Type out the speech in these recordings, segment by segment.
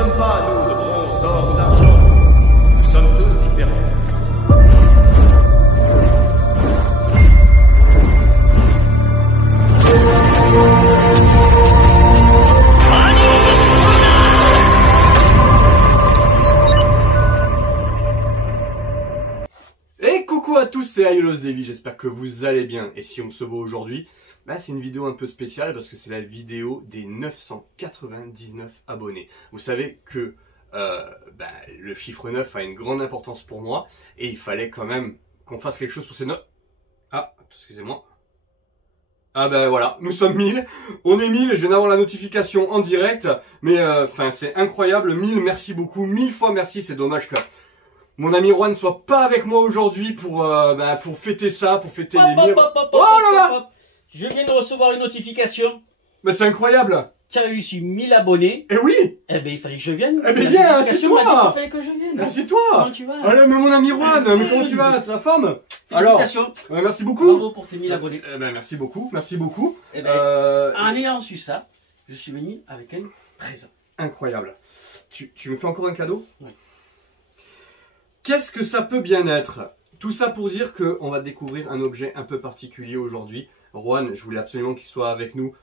sommes pas, nous, de bronze, d'or ou d'argent. Nous sommes tous différents. Et coucou à tous, c'est Aiolos Davy, j'espère que vous allez bien. Et si on se voit aujourd'hui, c'est une vidéo un peu spéciale parce que c'est la vidéo des 999 abonnés. Vous savez que le chiffre 9 a une grande importance pour moi et il fallait quand même qu'on fasse quelque chose pour ces 9... Ah, excusez-moi. Ah ben voilà, nous sommes 1000, on est 1000, je viens d'avoir la notification en direct, mais c'est incroyable, 1000, merci beaucoup, 1000 fois merci, c'est dommage que mon ami Juan ne soit pas avec moi aujourd'hui pour fêter ça, pour fêter les 1000. Oh là là! Je viens de recevoir une notification. Mais c'est incroyable! Tu as réussi 1000 abonnés. Eh oui! Eh ben il fallait que je vienne. Eh ben viens, c'est toi! Il fallait que je vienne. C'est toi! Comment tu vas? Allez, mais mon ami Juan, mais comment tu vas? C'est la forme? Alors, Félicitations. merci beaucoup! Bravo pour tes 1000 abonnés. Merci beaucoup, merci beaucoup. Eh ben, en ayant su ça, je suis venu avec un présent. Incroyable. Tu me fais encore un cadeau? Oui. Qu'est-ce que ça peut bien être? Tout ça pour dire qu'on va découvrir un objet un peu particulier aujourd'hui. Juan, je voulais absolument qu'il soit avec nous.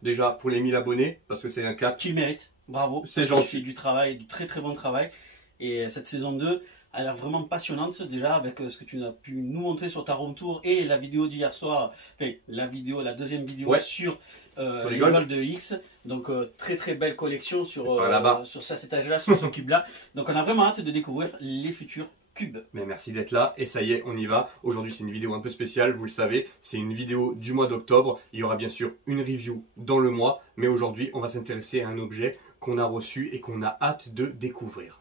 Déjà pour les 1000 abonnés, parce que c'est un cap. Tu le mérites, bravo. C'est gentil. Tu fais du travail, du très très bon travail. Et cette saison 2 a l'air vraiment passionnante déjà avec ce que tu as pu nous montrer sur ta room tour et la vidéo d'hier soir. Enfin, la deuxième vidéo sur les golds de X. Donc très très belle collection sur cet étage-là, sur ce cube-là. Donc on a vraiment hâte de découvrir les futurs cubes. Mais merci d'être là et ça y est, on y va. Aujourd'hui c'est une vidéo un peu spéciale, vous le savez, c'est une vidéo du mois d'octobre. Il y aura bien sûr une review dans le mois, mais aujourd'hui on va s'intéresser à un objet qu'on a reçu et qu'on a hâte de découvrir.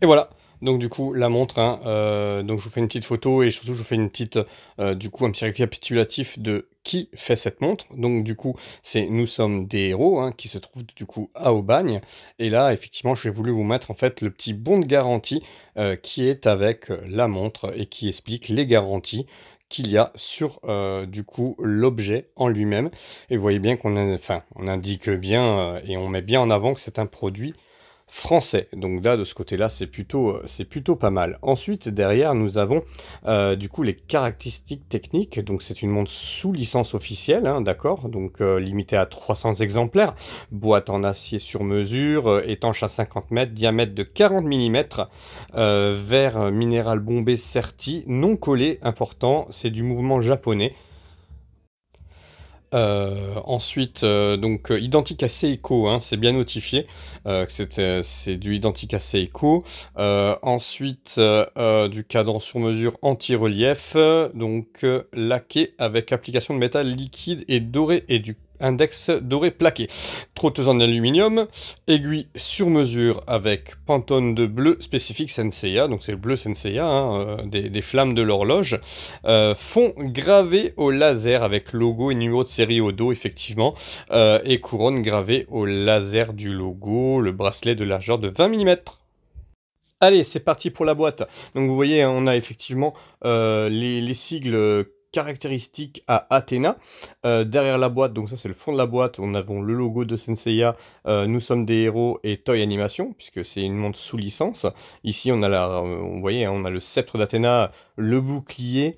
Et voilà, donc du coup la montre, donc je vous fais une petite photo et surtout je vous fais une petite, un petit récapitulatif de qui fait cette montre. Donc du coup c'est Nous sommes des héros qui se trouve du coup à Aubagne. Et là effectivement j'ai voulu vous mettre en fait le petit bon de garantie qui est avec la montre et qui explique les garanties qu'il y a sur du coup l'objet en lui-même. Et vous voyez bien qu'on on indique bien et on met bien en avant que c'est un produit français. Donc là de ce côté là c'est plutôt pas mal. Ensuite derrière nous avons du coup les caractéristiques techniques. Donc c'est une montre sous licence officielle, d'accord, donc limitée à 300 exemplaires, boîte en acier sur mesure, étanche à 50 mètres, diamètre de 40 mm, verre minéral bombé serti, non collé, important, c'est du mouvement japonais. Ensuite, identique à Seiko, c'est bien notifié, c'est du identique à Seiko. Ensuite, du cadran sur mesure anti-relief, laqué avec application de métal liquide et doré et du index doré plaqué. Trotteuse en aluminium, aiguille sur mesure avec pantone de bleu spécifique Senseiya, donc c'est le bleu Senseiya, des flammes de l'horloge. Fond gravé au laser avec logo et numéro de série au dos, effectivement, et couronne gravée au laser du logo, le bracelet de largeur de 20 mm. Allez, c'est parti pour la boîte. Donc vous voyez, on a effectivement les sigles caractéristiques à Athéna. Derrière la boîte, donc ça c'est le fond de la boîte, on a le logo de Senseiya, Nous sommes des héros et Toy Animation, puisque c'est une montre sous licence. Ici on a vous voyez, on a le sceptre d'Athéna, le bouclier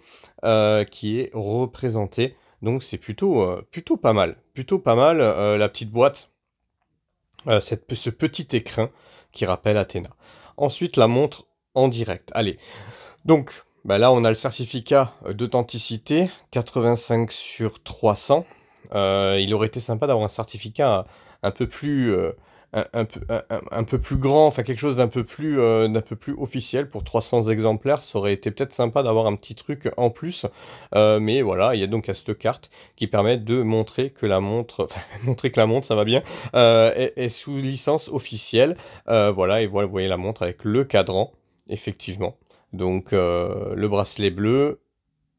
qui est représenté. Donc c'est plutôt pas mal. La petite boîte, ce petit écrin qui rappelle Athéna. Ensuite la montre en direct. Allez, donc là, on a le certificat d'authenticité, 85 sur 300. Il aurait été sympa d'avoir un certificat un peu plus grand, enfin quelque chose d'un peu plus officiel pour 300 exemplaires. Ça aurait été peut-être sympa d'avoir un petit truc en plus. Mais voilà, il y a donc cette carte qui permet de montrer que la montre, ça va bien, est sous licence officielle. Voilà, et voilà, vous voyez la montre avec le cadran, effectivement. Donc le bracelet bleu,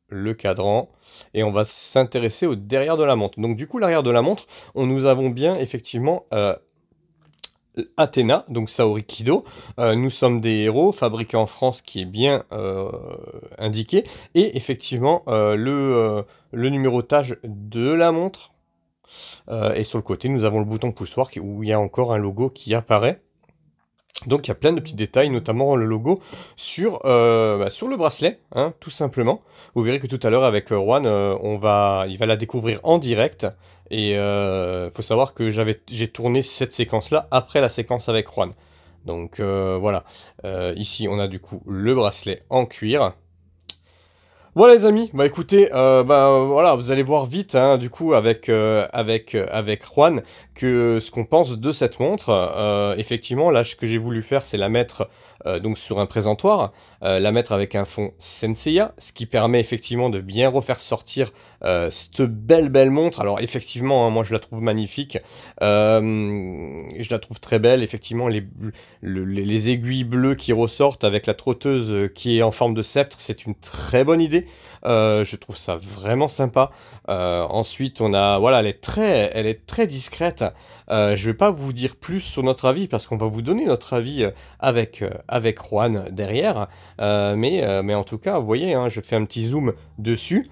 le cadran, et on va s'intéresser au derrière de la montre. Donc du coup l'arrière de la montre, nous avons bien effectivement Athéna, donc Saori Kido, Nous sommes des héros, fabriqué en France, qui est bien indiqué, et effectivement le numérotage de la montre Et sur le côté, nous avons le bouton poussoir où il y a encore un logo qui apparaît. Donc il y a plein de petits détails, notamment le logo sur le bracelet, hein, tout simplement. Vous verrez que tout à l'heure avec Juan, il va la découvrir en direct. Et faut savoir que j'ai tourné cette séquence-là après la séquence avec Juan. Donc voilà, ici on a du coup le bracelet en cuir. Voilà les amis, bah écoutez, voilà, vous allez voir vite, hein, du coup, avec Juan, que ce qu'on pense de cette montre. Effectivement, là, ce que j'ai voulu faire, c'est la mettre donc sur un présentoir, la mettre avec un fond Senseiya, ce qui permet effectivement de bien refaire sortir cette belle montre. Alors effectivement, hein, moi je la trouve magnifique, je la trouve très belle, effectivement, les aiguilles bleues qui ressortent avec la trotteuse qui est en forme de sceptre, c'est une très bonne idée. Je trouve ça vraiment sympa. Ensuite, voilà, elle est très discrète. Je vais pas vous dire plus sur notre avis parce qu'on va vous donner notre avis avec Juan derrière. Mais en tout cas, vous voyez, hein, je fais un petit zoom dessus.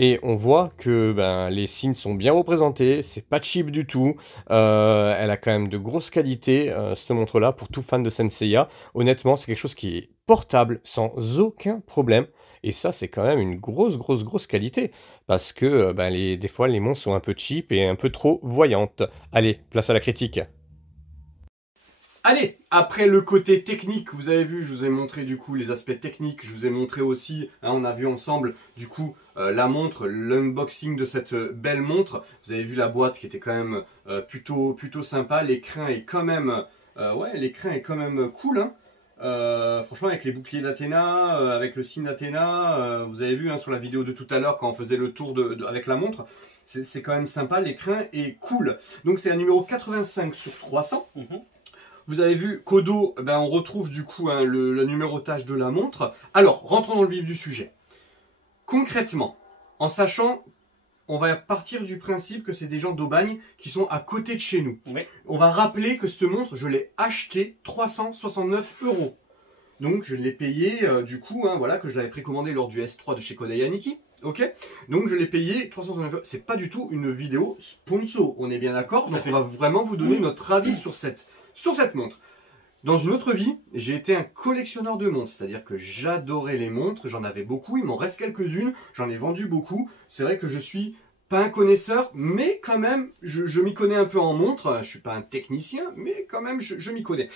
Et on voit que les signes sont bien représentés, c'est pas cheap du tout, elle a quand même de grosses qualités, cette montre-là, pour tout fan de Senseiya. Honnêtement, c'est quelque chose qui est portable sans aucun problème. Et ça, c'est quand même une grosse qualité. Parce que des fois, les montres sont un peu cheap et un peu trop voyantes. Allez, place à la critique. Allez, après le côté technique, vous avez vu, je vous ai montré du coup les aspects techniques, je vous ai montré aussi, hein, on a vu ensemble du coup la montre, l'unboxing de cette belle montre. Vous avez vu la boîte qui était quand même plutôt sympa, l'écrin est quand même, l'écrin est quand même cool, hein. Franchement, avec les boucliers d'Athéna, avec le signe d'Athéna, vous avez vu, hein, sur la vidéo de tout à l'heure quand on faisait le tour avec la montre, c'est quand même sympa, l'écrin est cool. Donc c'est un numéro 85 sur 300. Vous avez vu qu'au dos, on retrouve du coup, hein, le numérotage de la montre. Alors, rentrons dans le vif du sujet. Concrètement, en sachant, on va partir du principe que c'est des gens d'Aubagne qui sont à côté de chez nous. Oui. On va rappeler que cette montre, je l'ai achetée 369 €. Donc, je l'ai payé, du coup, hein, voilà, que je l'avais précommandé lors du S3 de chez Kodai Aniki. Ok, donc je l'ai payé 369 €. C'est pas du tout une vidéo sponsor, on est bien d'accord. Donc, on va vraiment vous donner notre avis sur cette montre. Dans une autre vie, j'ai été un collectionneur de montres, c'est-à-dire que j'adorais les montres, j'en avais beaucoup, il m'en reste quelques-unes, j'en ai vendu beaucoup. C'est vrai que je suis pas un connaisseur, mais quand même, je m'y connais un peu en montres. Je suis pas un technicien, mais quand même, je m'y connais.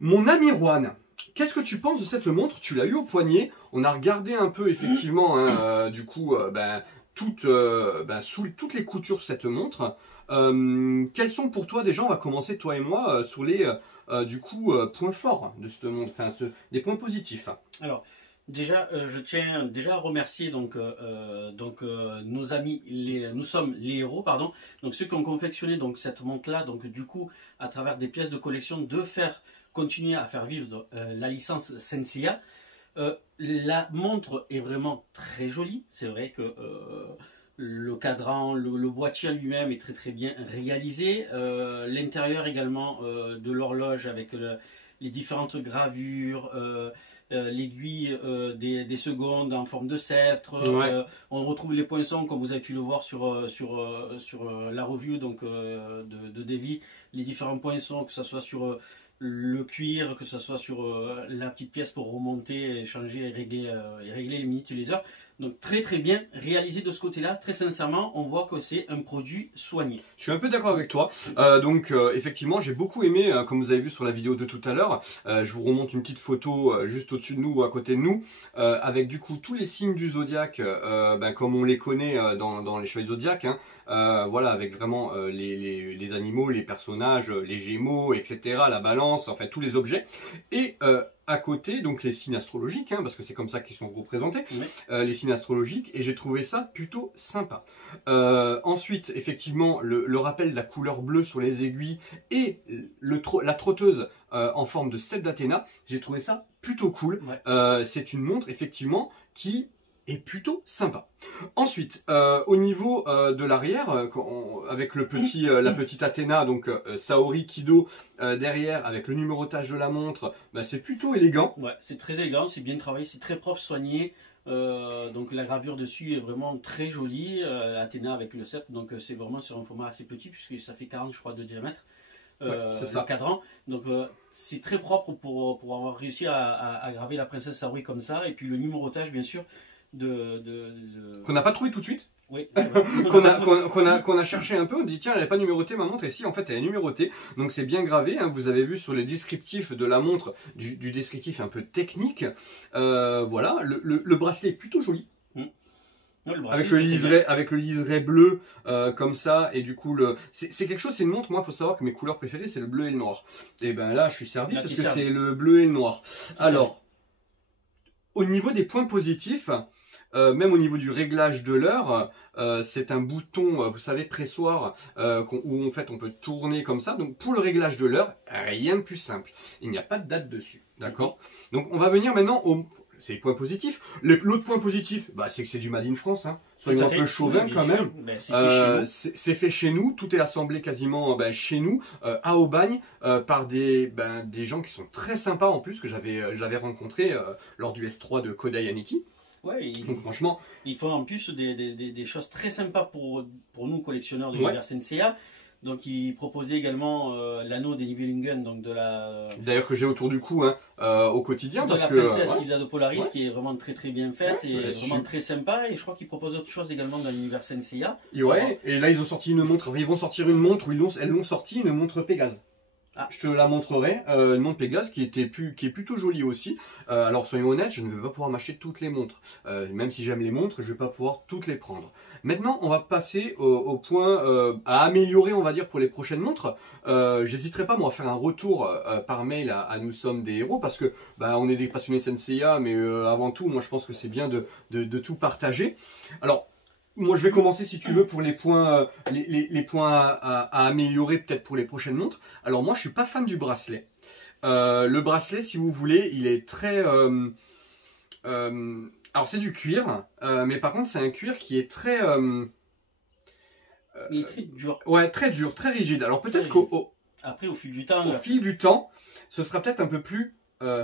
Mon ami Juan, qu'est-ce que tu penses de cette montre? Tu l'as eu au poignet, on a regardé un peu effectivement, hein, du coup, sous toutes les coutures de cette montre. Quels sont pour toi, déjà, on va commencer toi et moi sur les points forts de cette montre, enfin des points positifs. Alors, déjà, je tiens déjà à remercier nos amis, nous sommes les héros, pardon, donc ceux qui ont confectionné donc cette montre-là, donc du coup, à travers des pièces de collection, de faire continuer à faire vivre la licence Senseiya. La montre est vraiment très jolie, c'est vrai que le cadran, le boîtier lui-même est très bien réalisé. L'intérieur également de l'horloge avec les différentes gravures, l'aiguille des secondes en forme de sceptre. Ouais. On retrouve les poinçons comme vous avez pu le voir sur la review donc, de Davy. Les différents poinçons, que ce soit sur le cuir, que ce soit sur la petite pièce pour remonter, changer et régler les minutes et les heures. Donc très bien réalisé de ce côté-là. Très sincèrement, on voit que c'est un produit soigné. Je suis un peu d'accord avec toi. Effectivement, j'ai beaucoup aimé, comme vous avez vu sur la vidéo de tout à l'heure. Je vous remonte une petite photo juste au-dessus de nous ou à côté de nous, avec du coup tous les signes du zodiaque, comme on les connaît dans les chevaliers zodiaques. Hein. Voilà, avec vraiment les animaux, les personnages, les gémeaux, etc., la balance, enfin tous les objets. Et à côté, donc les signes astrologiques, hein, parce que c'est comme ça qu'ils sont représentés, oui. Les signes astrologiques, et j'ai trouvé ça plutôt sympa. Ensuite, effectivement, le rappel de la couleur bleue sur les aiguilles et la trotteuse en forme de sceptre d'Athéna, j'ai trouvé ça plutôt cool. Ouais. C'est une montre, effectivement, qui est plutôt sympa. Ensuite, au niveau de l'arrière, avec la petite Athéna, donc Saori Kido derrière, avec le numérotage de la montre, c'est plutôt élégant. Ouais, c'est très élégant, c'est bien travaillé, c'est très propre, soigné. Donc la gravure dessus est vraiment très jolie, Athéna avec le 7, donc c'est vraiment sur un format assez petit puisque ça fait 40 je crois de diamètre. C'est ça. Le cadran, donc c'est très propre pour avoir réussi à graver la princesse Saori comme ça, et puis le numérotage bien sûr Qu'on n'a pas trouvé tout de suite. Oui, qu'on a cherché un peu, on dit tiens elle n'est pas numérotée ma montre, et si en fait elle est numérotée, donc c'est bien gravé, hein, vous avez vu sur le descriptif de la montre, du descriptif un peu technique, voilà, le bracelet est plutôt joli. Non, Avec le liseré bleu comme ça, et du coup c'est quelque chose, c'est une montre, moi il faut savoir que mes couleurs préférées c'est le bleu et le noir, et ben là je suis servi parce que c'est le bleu et le noir. Alors au niveau des points positifs, même au niveau du réglage de l'heure, c'est un bouton, vous savez, pressoir, où en fait on peut tourner comme ça. Donc pour le réglage de l'heure, rien de plus simple. Il n'y a pas de date dessus, d'accord? Donc on va venir maintenant au... C'est les points positifs. L'autre point positif, bah, c'est que c'est du Made in France. Hein. Soyons un peu chauvin quand même. C'est fait chez nous. Tout est assemblé quasiment chez nous, à Aubagne, par des gens qui sont très sympas en plus, que j'avais rencontrés lors du S3 de Kodai Aniki. Ouais, donc franchement, ils font en plus des choses très sympas pour nous collectionneurs de l'univers Senseiya. Donc ils proposaient également l'anneau des Nibelungen, donc de la... D'ailleurs que j'ai autour du cou hein, au quotidien. De la princesse Hilda de Polaris, qui est vraiment très bien faite et vraiment très sympa. Et je crois qu'ils proposent autre chose également dans l'univers Senseiya. Ouais, et là ils ont sorti une montre, ils vont sortir une montre, où elles l'ont sorti, une montre Pégase. Ah. Je te la montrerai, une montre Pégase qui est plutôt jolie aussi. Alors soyons honnêtes, je ne vais pas pouvoir m'acheter toutes les montres. Même si j'aime les montres, je ne vais pas pouvoir toutes les prendre. Maintenant, on va passer au point à améliorer, on va dire, pour les prochaines montres. J'hésiterai pas, moi, à faire un retour par mail à Nous Sommes des Héros, parce que on est des passionnés Senseiya, mais avant tout, moi, je pense que c'est bien de tout partager. Alors, moi, je vais commencer, si tu veux, pour les points, les points à améliorer, peut-être pour les prochaines montres. Alors, moi, je suis pas fan du bracelet. Le bracelet, si vous voulez, il est très... alors c'est du cuir, mais par contre c'est un cuir qui est très... il est très dur. Ouais, très dur, très rigide. Alors peut-être après au fil du temps... Au fil du temps, ce sera peut-être un peu plus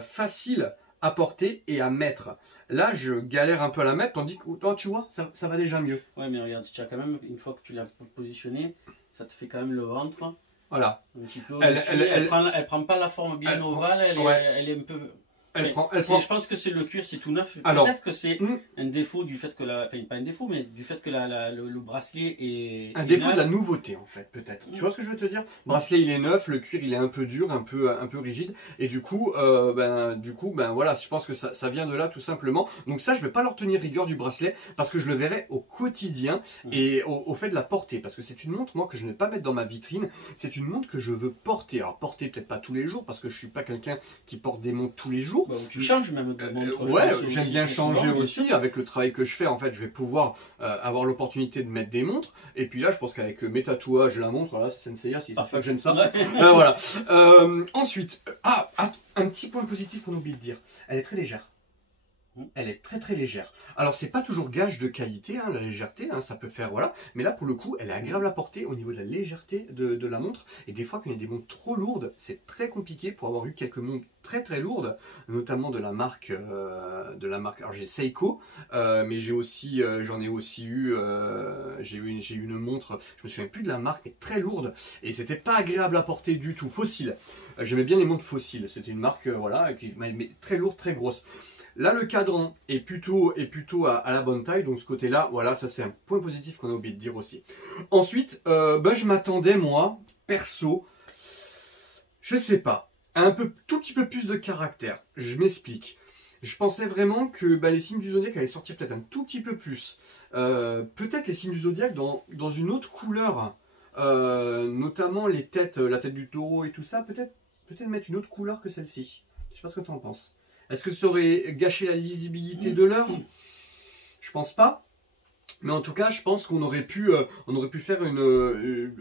facile à porter et à mettre. Là, je galère un peu à la mettre, tandis que toi, tu vois, ça va déjà mieux. Ouais, mais regarde, tu as quand même, une fois que tu l'as positionné, ça te fait quand même le ventre. Voilà. Un petit peu elle prend pas la forme bien ovale, elle est un peu... Je pense que c'est le cuir, c'est tout neuf. Peut-être que c'est un défaut du fait que enfin pas un défaut, mais du fait que le bracelet est un défaut neuf. De la nouveauté en fait, peut-être. Tu vois ce que je veux te dire? Le bracelet il est neuf, le cuir il est un peu dur, un peu rigide, et du coup, voilà, je pense que ça vient de là tout simplement. Donc ça, je vais pas leur tenir rigueur du bracelet parce que je le verrai au quotidien et au fait de la porter, parce que c'est une montre moi que je ne vais pas mettre dans ma vitrine. C'est une montre que je veux porter. Alors porter peut-être pas tous les jours parce que je suis pas quelqu'un qui porte des montres tous les jours. Tu changes même de montre. Ouais, j'aime bien changer aussi. Avec le travail que je fais, en fait, je vais pouvoir avoir l'opportunité de mettre des montres. Et puis là, je pense qu'avec mes tatouages et la montre, là, c'est Senseiya, si c'est pas que j'aime ça. Voilà. Ensuite, un petit point positif qu'on oublie de dire. Elle est très légère. Elle est très légère. Alors c'est pas toujours gage de qualité, hein, la légèreté, hein, ça peut faire, voilà. Mais là pour le coup, elle est agréable à porter au niveau de la légèreté de la montre. Et des fois quand il y a des montres trop lourdes, c'est très compliqué pour avoir eu quelques montres très lourdes, notamment de la marque, alors j'ai Seiko, mais j'en ai aussi eu, j'ai eu une montre, je me souviens plus de la marque, mais très lourde. Et c'était pas agréable à porter du tout, Fossil. J'aimais bien les montres Fossil, c'était une marque, voilà, mais très lourde, très grosse. Là, le cadran est plutôt à la bonne taille, donc ce côté-là, voilà, ça c'est un point positif qu'on a oublié de dire aussi. Ensuite, je m'attendais, moi, perso, je sais pas, à tout petit peu plus de caractère. Je m'explique. Je pensais vraiment que les signes du zodiaque allaient sortir peut-être un tout petit peu plus. Peut-être les signes du zodiaque dans une autre couleur, notamment la tête du taureau et tout ça, peut-être mettre une autre couleur que celle-ci. Je sais pas ce que tu en penses. Est-ce que ça aurait gâché la lisibilité de l'heure? Je pense pas. Mais en tout cas, je pense qu'on aurait pu faire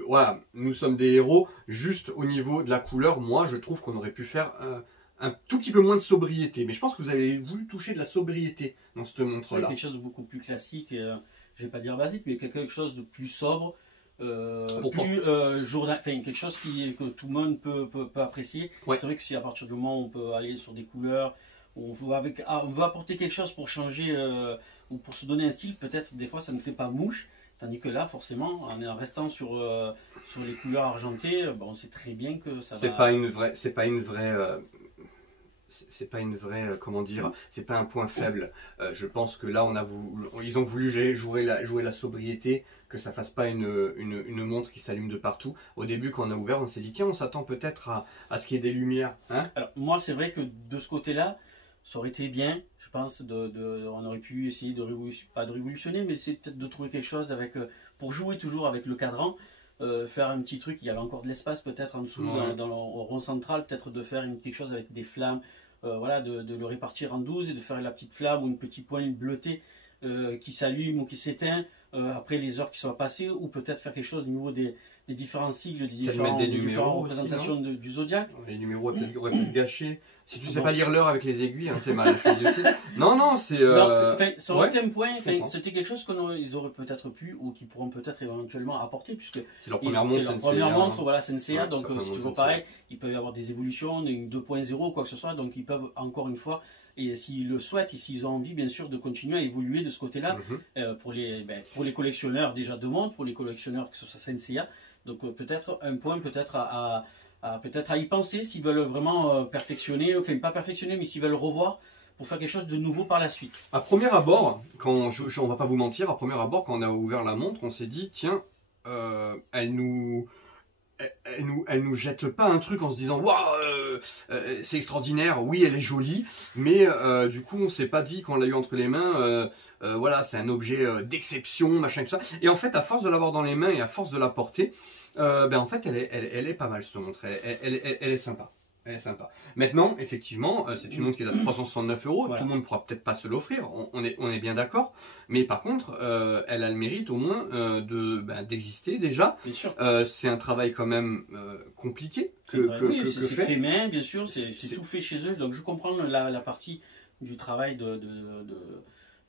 voilà, Nous Sommes des Héros, juste au niveau de la couleur. Moi, je trouve qu'on aurait pu faire un tout petit peu moins de sobriété. Mais je pense que vous avez voulu toucher de la sobriété dans cette montre-là. Quelque chose de beaucoup plus classique, je vais pas dire basique, mais quelque chose de plus sobre. Quelque chose que tout le monde peut apprécier. Ouais. C'est vrai que si à partir du moment où on peut aller sur des couleurs, on veut apporter quelque chose pour changer ou pour se donner un style, peut-être des fois ça ne fait pas mouche. Tandis que là, forcément, en restant sur les couleurs argentées, on sait très bien que ça va. C'est pas une vraie, comment dire, c'est pas un point faible. Je pense que là, ils ont voulu jouer la sobriété, que ça fasse pas une montre qui s'allume de partout. Au début, quand on a ouvert, on s'est dit, tiens, on s'attend peut-être à ce qu'il y ait des lumières. Hein. Alors, moi, c'est vrai que de ce côté-là, ça aurait été bien, je pense, on aurait pu essayer pas de révolutionner, mais c'est peut-être de trouver quelque chose pour jouer toujours avec le cadran. Faire un petit truc, il y avait encore de l'espace peut-être en dessous, dans le rond central, peut-être de faire quelque chose avec des flammes, voilà, de le répartir en 12 et de faire la petite flamme ou une petite poigne bleutée qui s'allume ou qui s'éteint après les heures qui sont passées, ou peut-être faire quelque chose au niveau des différents sigles, des différentes représentations du zodiaque. Les numéros auraient pu gâcher. Si tu sais pas lire l'heure avec les aiguilles, hein, t'es mal. Non, c'est. Ça aurait été un point. C'était quelque chose qu'ils auraient peut-être pu ou qu'ils pourront peut-être éventuellement apporter, puisque c'est leur première montre. C'est leur première montre, voilà, Senseiya. Donc c'est toujours pareil. Il peut y avoir des évolutions, une 2.0, quoi que ce soit. Donc ils peuvent encore une fois, et s'ils le souhaitent et s'ils ont envie, bien sûr, de continuer à évoluer de ce côté-là, pour les collectionneurs déjà de montres, pour les collectionneurs que ce soit Senseiya. Donc peut-être un point, peut-être à y penser s'ils veulent vraiment perfectionner, enfin pas perfectionner, mais s'ils veulent revoir pour faire quelque chose de nouveau par la suite. À premier abord, on va pas vous mentir, à premier abord, quand on a ouvert la montre, on s'est dit, tiens, elle nous jette pas un truc en se disant, waouh, c'est extraordinaire, oui, elle est jolie, mais du coup, on s'est pas dit quand on l'a eu entre les mains, voilà, c'est un objet d'exception, machin, tout ça. Et en fait, à force de l'avoir dans les mains et à force de la porter, en fait, elle est pas mal, cette montre. Elle est sympa. Elle est sympa. Maintenant, effectivement, c'est une montre qui est à 369 €. Voilà. Tout le monde pourra peut-être pas se l'offrir. On est bien d'accord. Mais par contre, elle a le mérite au moins d'exister déjà. C'est un travail quand même compliqué. C'est fait main, bien sûr. C'est tout fait chez eux. Donc je comprends la partie du travail de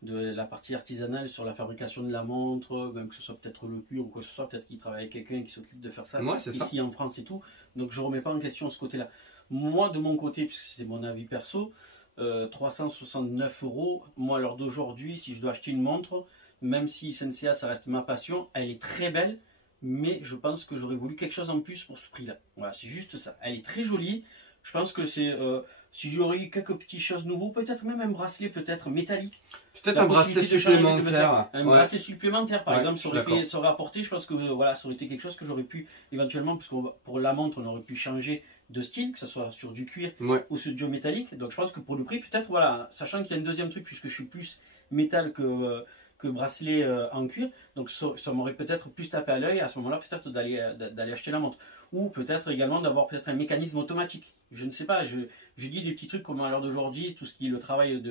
la partie artisanale sur la fabrication de la montre, même que ce soit peut-être le cuir ou quoi que ce soit, peut-être qu'il travaille avec quelqu'un qui s'occupe de faire ça ici en France et tout. Donc je remets pas en question ce côté-là. Moi de mon côté, puisque c'est mon avis perso, 369 €, moi à l'heure d'aujourd'hui, si je dois acheter une montre, même si Senseiya ça reste ma passion, elle est très belle, mais je pense que j'aurais voulu quelque chose en plus pour ce prix-là. Voilà, c'est juste ça. Elle est très jolie. Je pense que c'est si j'aurais eu quelques petites choses nouveaux, peut-être même un bracelet peut-être métallique. Peut-être un bracelet supplémentaire. Un bracelet supplémentaire, par exemple, ça aurait apporté, je pense que voilà, ça aurait été quelque chose que j'aurais pu éventuellement, parce que pour la montre, on aurait pu changer de style, que ce soit sur du cuir ou sur du métallique. Donc je pense que pour le prix, peut-être, voilà, sachant qu'il y a un deuxième truc, puisque je suis plus métal que bracelet en cuir, donc ça m'aurait peut-être plus tapé à l'œil à ce moment-là, peut-être d'aller acheter la montre, ou peut-être également d'avoir peut-être un mécanisme automatique. Je ne sais pas, je dis des petits trucs comme à l'heure d'aujourd'hui, tout ce qui est le travail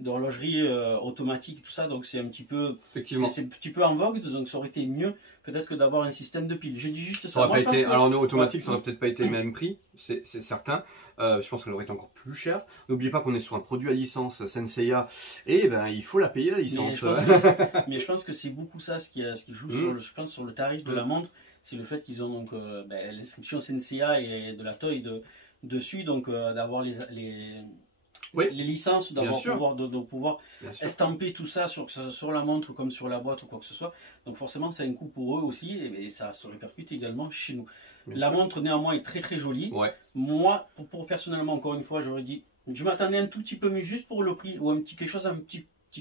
d'horlogerie automatique, tout ça, donc c'est un petit peu, c'est un petit peu en vogue, donc ça aurait été mieux peut-être que d'avoir un système de pile. Je dis juste ça. Alors le automatique, ça aurait peut-être pas été le même prix, c'est certain. Je pense qu'elle aurait été encore plus chère. N'oubliez pas qu'on est sur un produit à licence Senseiya, et il faut la payer la licence. Mais je pense que c'est beaucoup ça ce qui joue sur le tarif de la montre, c'est le fait qu'ils ont donc l'inscription Senseiya et de la toy dessus, donc d'avoir les licences, pouvoir estamper tout ça, que ce soit sur la montre comme sur la boîte ou quoi que ce soit. Donc forcément c'est un coût pour eux aussi, et ça se répercute également chez nous. La montre néanmoins est très très jolie. Moi, personnellement, encore une fois, j'aurais dit, je m'attendais un tout petit peu mieux juste pour le prix, ou un petit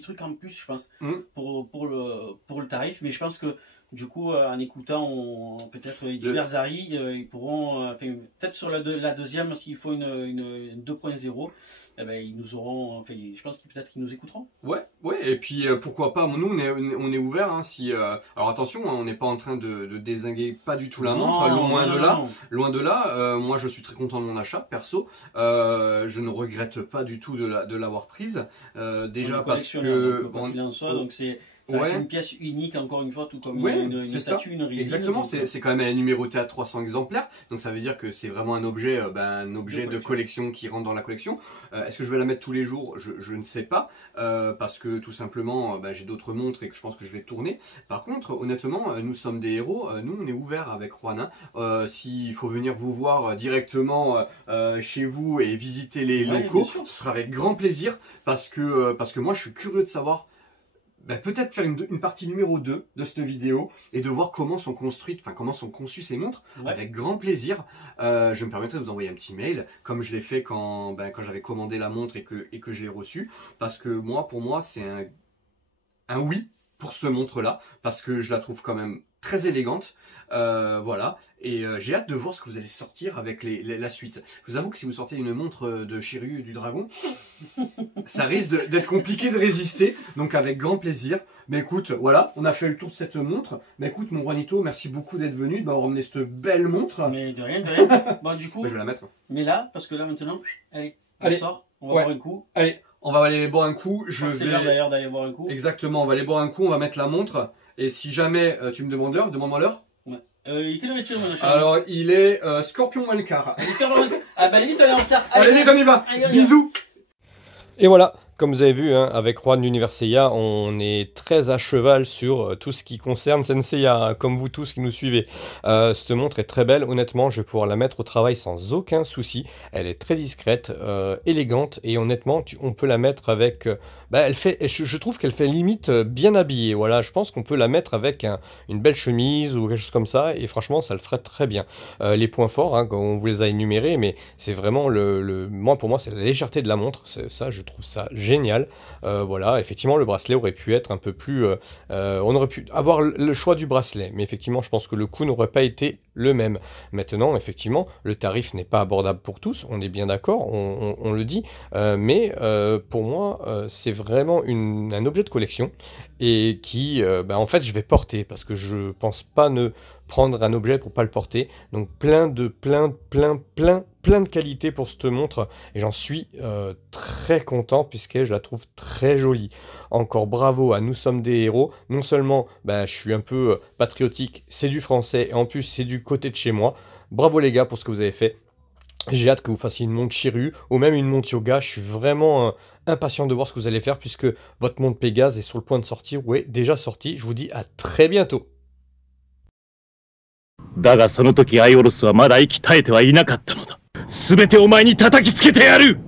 truc en plus, je pense, pour le tarif. Mais je pense que du coup, en écoutant peut-être divers avis, ils pourront, peut-être sur la deuxième, s'il faut une 2.0, ils nous auront, je pense peut-être qu'ils nous écouteront. Ouais, et puis pourquoi pas, nous on est ouvert, hein, alors attention, hein, on n'est pas en train de dézinguer pas du tout la montre, loin de là, moi je suis très content de mon achat, perso, je ne regrette pas du tout de l'avoir prise, déjà parce que... donc Ça reste Ouais. une pièce unique, encore une fois, tout comme Ouais, une c'est ça. statue, une résine. Exactement, donc, c'est quand même elle est numérotée à 300 exemplaires, donc ça veut dire que c'est vraiment un objet, un objet de collection qui rentre dans la collection. Est-ce que je vais la mettre tous les jours? Je ne sais pas, parce que tout simplement j'ai d'autres montres et que je pense que je vais tourner. Par contre, honnêtement, nous sommes des héros, nous on est ouverts avec Juan. S'il faut venir vous voir directement chez vous et visiter les Ouais, locaux, bien sûr. ce sera avec grand plaisir, parce que moi je suis curieux de savoir. Peut-être faire une partie numéro 2 de cette vidéo et de voir comment sont construites, enfin comment sont conçues ces montres, Ouais. avec grand plaisir. Je me permettrai de vous envoyer un petit mail, comme je l'ai fait quand j'avais commandé la montre et que je l'ai reçue, parce que pour moi c'est un oui pour cette montre-là, parce que je la trouve quand même très élégante. Voilà, et j'ai hâte de voir ce que vous allez sortir avec la suite. Je vous avoue que si vous sortez une montre de Shiryu du dragon, ça risque d'être compliqué de résister, donc avec grand plaisir. Mais écoute, voilà, on a fait le tour de cette montre. Mais écoute, mon Juanito, merci beaucoup d'être venu, de m'avoir emmené cette belle montre. Mais de rien, de rien. Bon, du coup, Je vais la mettre. mais là, parce que là maintenant, allez, on Allez. sort, on va Ouais. boire un coup. Allez, on va aller boire un coup. C'est l'heure d'ailleurs d'aller boire un coup. Exactement, on va aller boire un coup, on va mettre la montre. Et si jamais tu me demandes l'heure, demande-moi l'heure. Quelle heure est-il, mon cher? Alors, il est Scorpion moins le quart. Allez, c'est vrai. Ah bah limite, on est en retard. Allez, vite, on y va. Allez, on y va. Bisous. Et voilà, comme vous avez vu, hein, avec Juan d'Univers Seiya, on est très à cheval sur tout ce qui concerne Senseiya, comme vous tous qui nous suivez. Cette montre est très belle, honnêtement, je vais pouvoir la mettre au travail sans aucun souci. Elle est très discrète, élégante, et honnêtement, on peut la mettre avec... je trouve qu'elle fait limite bien habillée, voilà, je pense qu'on peut la mettre avec une belle chemise ou quelque chose comme ça, et franchement, ça le ferait très bien. Les points forts, hein, on vous les a énumérés, mais c'est vraiment pour moi, c'est la légèreté de la montre, ça, je trouve ça génial. Voilà, effectivement, le bracelet aurait pu être un peu plus... on aurait pu avoir le choix du bracelet, mais effectivement, je pense que le coût n'aurait pas été le même. Maintenant, effectivement, le tarif n'est pas abordable pour tous, on est bien d'accord, on le dit, mais pour moi, c'est vraiment un objet de collection et qui, en fait, je vais porter parce que je pense pas ne prendre un objet pour pas le porter. Donc plein de qualités pour cette montre et j'en suis très content puisque je la trouve très jolie. Encore bravo à Nous sommes des héros. Non seulement je suis un peu patriotique, c'est du français et en plus c'est du côté de chez moi. Bravo les gars pour ce que vous avez fait. J'ai hâte que vous fassiez une montre Shiryu ou même une montre Yoga. Je suis vraiment impatient de voir ce que vous allez faire puisque votre montre Pégase est sur le point de sortir ou est déjà sortie. Je vous dis à très bientôt. だがその時アイオロスはまだ息絶えてはいなかったのだ。全てお前に叩きつけてやる。